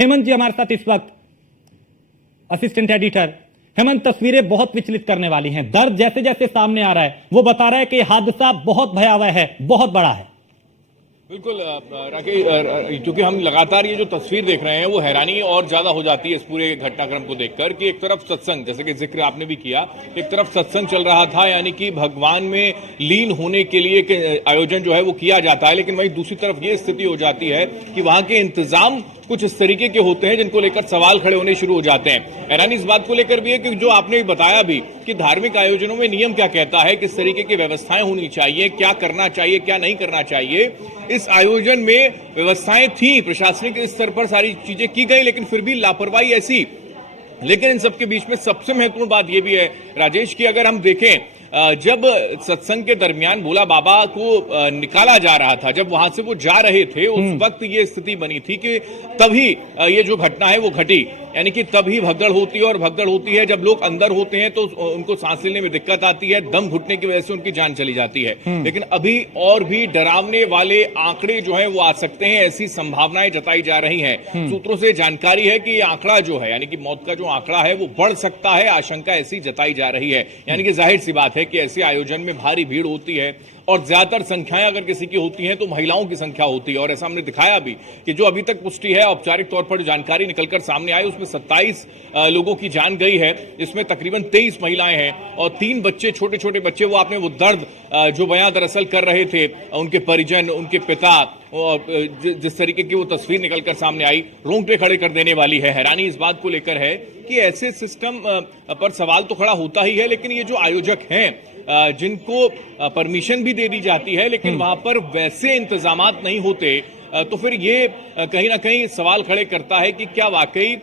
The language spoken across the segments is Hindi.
हेमंत जी हमारे साथ इस वक्त, असिस्टेंट एडिटर। हेमंत, तस्वीरें बहुत विचलित करने वाली हैं। दर्द जैसे जैसे सामने आ रहा है वो बता रहा है कि हादसा बहुत भयावह है, बहुत बड़ा है। बिल्कुल राकेश, क्योंकि हम लगातार ये जो तस्वीर देख रहे हैं वो हैरानी और ज्यादा हो जाती है इस पूरे घटनाक्रम को देखकर कि एक तरफ सत्संग, जैसे कि जिक्र आपने भी किया, एक तरफ सत्संग चल रहा था, यानी कि भगवान में लीन होने के लिए आयोजन जो है वो किया जाता है, लेकिन वहीं दूसरी तरफ ये स्थिति हो जाती है कि वहां के इंतजाम कुछ इस तरीके के होते हैं जिनको लेकर सवाल खड़े होने शुरू हो जाते हैं। हैरानी इस बात को लेकर भी है कि जो आपने बताया भी कि धार्मिक आयोजनों में नियम क्या कहता है, किस तरीके की व्यवस्थाएं होनी चाहिए, क्या करना चाहिए, क्या नहीं करना चाहिए। इस आयोजन में व्यवस्थाएं थी, प्रशासनिक स्तर पर सारी चीजें की गई, लेकिन फिर भी लापरवाही ऐसी। लेकिन इन सबके बीच में सबसे महत्वपूर्ण बात यह भी है राजेश, की अगर हम देखें, जब सत्संग के दरमियान भोला बाबा को निकाला जा रहा था, जब वहां से वो जा रहे थे, उस वक्त ये स्थिति बनी थी कि तभी ये जो घटना है वो घटी। यानी कि तभी भगदड़ होती है, और भगदड़ होती है जब लोग अंदर होते हैं तो उनको सांस लेने में दिक्कत आती है, दम घुटने की वजह से उनकी जान चली जाती है। लेकिन अभी और भी डरावने वाले आंकड़े जो है वो आ सकते हैं, ऐसी संभावनाएं जताई जा रही हैं। सूत्रों से जानकारी है कि ये आंकड़ा जो है, यानी कि मौत का जो आंकड़ा है वो बढ़ सकता है, आशंका ऐसी जताई जा रही है। यानी कि जाहिर सी बात है कि ऐसे आयोजन में भारी भीड़ होती है, और ज्यादातर संख्याएं अगर किसी की होती हैं तो महिलाओं की संख्या होती है। और ऐसा हमने दिखाया भी कि जो अभी तक पुष्टि है, औपचारिक तौर पर जो जानकारी निकलकर सामने आई, उसमें 27 लोगों की जान गई है, जिसमें तकरीबन 23 महिलाएं हैं और 3 बच्चे, छोटे छोटे बच्चे। वो आपने वो दर्द जो बयां दरअसल कर रहे थे उनके परिजन, उनके पिता, और जिस तरीके की वो तस्वीर निकलकर सामने आई, रोंगटे खड़े कर देने वाली है। हैरानी इस बात को लेकर है कि ऐसे सिस्टम पर सवाल तो खड़ा होता ही है, लेकिन ये जो आयोजक हैं जिनको परमिशन भी दे दी जाती है, लेकिन वहां पर वैसे इंतजामात नहीं होते, तो फिर ये कहीं ना कहीं सवाल खड़े करता है कि क्या वाकई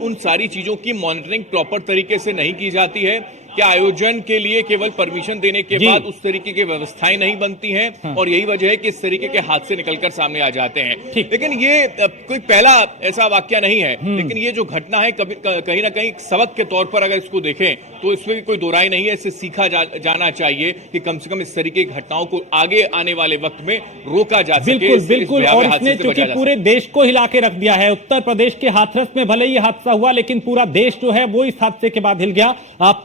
उन सारी चीजों की मॉनिटरिंग प्रॉपर तरीके से नहीं की जाती है। क्या आयोजन के लिए केवल परमिशन देने के बाद उस तरीके की व्यवस्थाएं नहीं बनती हैं, और यही वजह है कि इस तरीके के हादसे निकलकर सामने आ जाते हैं। लेकिन ये कोई पहला ऐसा वाकया नहीं है, लेकिन ये जो घटना है कहीं ना कहीं सबक के तौर पर अगर इसको देखें तो इसमें भी कोई दो राय नहीं है। इससे सीखा जाना चाहिए कि कम से कम इस तरीके की घटनाओं को आगे आने वाले वक्त में रोका जा सके। बिल्कुल बिल्कुल, और इसने चूंकि पूरे देश को हिला के रख दिया है। उत्तर प्रदेश के हाथरस में भले ही हादसा हुआ, लेकिन पूरा देश जो है वो इस हादसे के बाद हिल गया।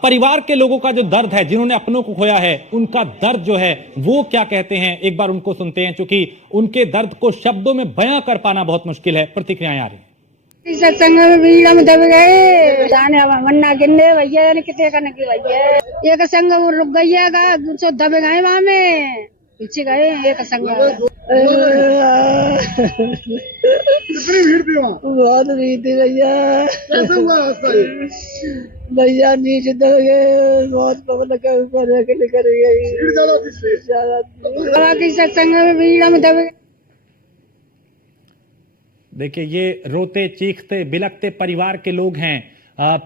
परिवार के लोगों का जो दर्द है, जिन्होंने अपनों को खोया है, उनका दर्द जो है वो क्या कहते हैं, एक बार उनको सुनते हैं, क्योंकि उनके दर्द को शब्दों में बयां कर पाना बहुत मुश्किल है। प्रतिक्रियाएं आ रही हैं। सत्संग में बीड़ा में दब गए, जाने मन्ना गिनने भैया ने कितने करने की भैया, एक संग वो रुक गई है, दूसरे दबे गए वहां में, पीछे गए एक संग। कितनी भीड़ थी वहाँ? बहुत भीड़ थी भैया। कैसे हुआ हादसा ये? भैया नीचे दब गए, बहुत पवन का ऊपर निकल गई, भीड़ ज्यादा थी इसलिए। बाकी सत्संग में बीड़ा में दब गए। देखिए, ये रोते चीखते बिलखते परिवार के लोग हैं।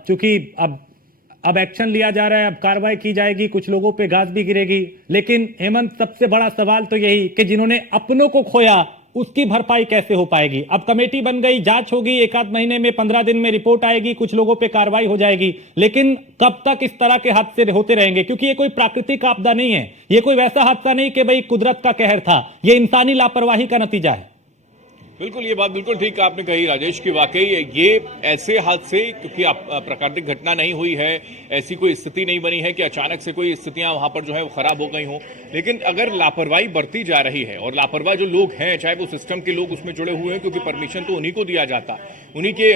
चूंकि अब एक्शन लिया जा रहा है, अब कार्रवाई की जाएगी, कुछ लोगों पे गाज भी गिरेगी, लेकिन हेमंत, सबसे बड़ा सवाल तो यही कि जिन्होंने अपनों को खोया उसकी भरपाई कैसे हो पाएगी। अब कमेटी बन गई, जांच होगी, 1-8 महीने में, 15 दिन में रिपोर्ट आएगी, कुछ लोगों पे कार्रवाई हो जाएगी, लेकिन कब तक इस तरह के हादसे होते रहेंगे? क्योंकि ये कोई प्राकृतिक आपदा नहीं है, ये कोई वैसा हादसा नहीं कि भाई कुदरत का कहर था, ये इंसानी लापरवाही का नतीजा है। बिल्कुल, ये बात बिल्कुल ठीक आपने कही राजेश, की वाकई ये ऐसे हादसे, क्योंकि प्राकृतिक घटना नहीं हुई है, ऐसी कोई स्थिति नहीं बनी है कि अचानक से कोई स्थितियां वहां पर जो है वो खराब हो गई हों, लेकिन अगर लापरवाही बढ़ती जा रही है, और लापरवाह जो लोग हैं, चाहे वो सिस्टम के लोग उसमें जुड़े हुए हैं, क्योंकि परमिशन तो उन्हीं को दिया जाता, उन्हीं के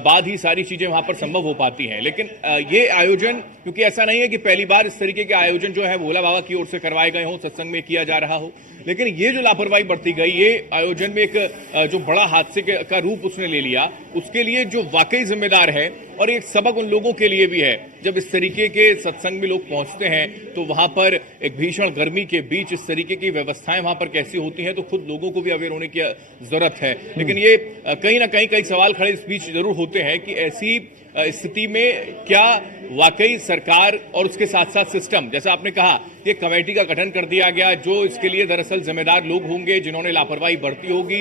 बाद ही सारी चीजें वहां पर संभव हो पाती हैं। लेकिन ये आयोजन, क्योंकि ऐसा नहीं है कि पहली बार इस तरीके के आयोजन जो है भोला बाबा की ओर से करवाए गए हों, सत्संग में किया जा रहा हो, लेकिन ये जो लापरवाही बढ़ती गई, ये आयोजन में एक जो बड़ा हादसे का रूप उसने ले लिया, उसके लिए जो वाकई जिम्मेदार है, और एक सबक उन लोगों के लिए भी है, जब इस तरीके के सत्संग में लोग पहुंचते हैं तो वहां पर एक भीषण गर्मी के बीच इस तरीके की व्यवस्थाएं वहां पर कैसी होती हैं, तो खुद लोगों को भी अवेयर होने की जरूरत है। लेकिन ये कहीं ना कहीं कई सवाल खड़े इस बीच जरूर होते हैं कि ऐसी स्थिति में क्या वाकई सरकार और उसके साथ साथ सिस्टम, जैसा आपने कहा, ये कमेटी का गठन कर दिया गया, जो इसके लिए दरअसल जिम्मेदार लोग होंगे, जिन्होंने लापरवाही बरती होगी।